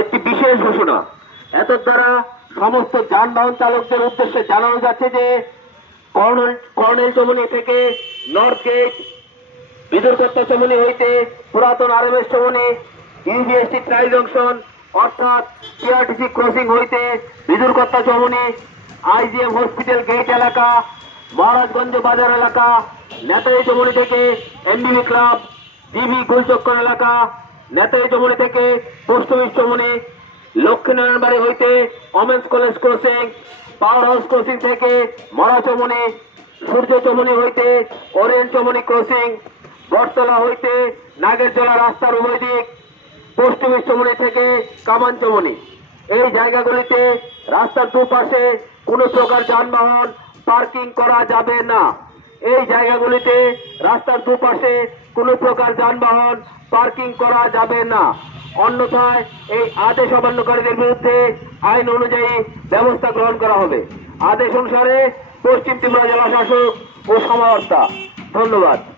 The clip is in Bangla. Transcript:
একটি বিশেষ ঘোষণা। এত দ্বারা সমস্ত যানবাহন চালকদের উদ্দেশ্যে জানানো যাচ্ছে যে কর্নেল চমুনি থেকে নর্থ গেট, বিদুরকত্তা চমুনি হইতে পুরাতন আরএমএস চমুনি, ইউবিএসটি ট্রাই জংশন অর্থাৎ টিআরটিসি ক্রসিং হইতে বিদুরকত্তা চমুনি, আইজিএম হসপিটাল গেট এলাকা, মহারাজগঞ্জ বাজার এলাকা, নেতাজি চমুনি থেকে এনডিবি ক্লাব, ডিবি গোলচক্কর এলাকা, নেতাজি চমুনি থেকে পোস্ট অফিস চমুনি, লক্ষ্মীনারায়ণ বাড়ি হইতে women's college crossing, power house crossing থেকে মরা চমুনি, সূর্য চমুনি হইতে ওরিয়েন্ট চমুনি ক্রসিং, বটতলা হইতে নাগেরজলা রাস্তার উভয় দিক, পোস্ট অফিস চমুনি থেকে কামান চমুনি। এই জায়গাগুলিতে রাস্তার দুপাশে কোনো প্রকার যানবাহন পার্কিং করা যাবে না। এই জায়গাগুলিতে রাস্তার দুপাশে কোনো প্রকার যানবাহন পার্কিং করা যাবে না, অন্যথায় এই আদেশ অমান্যকারীদের বিরুদ্ধে আইন অনুযায়ী ব্যবস্থা গ্রহণ করা হবে। আদেশ অনুসারে পশ্চিম ত্রিপুরা জেলা শাসক ও সমাহর্তা। ধন্যবাদ।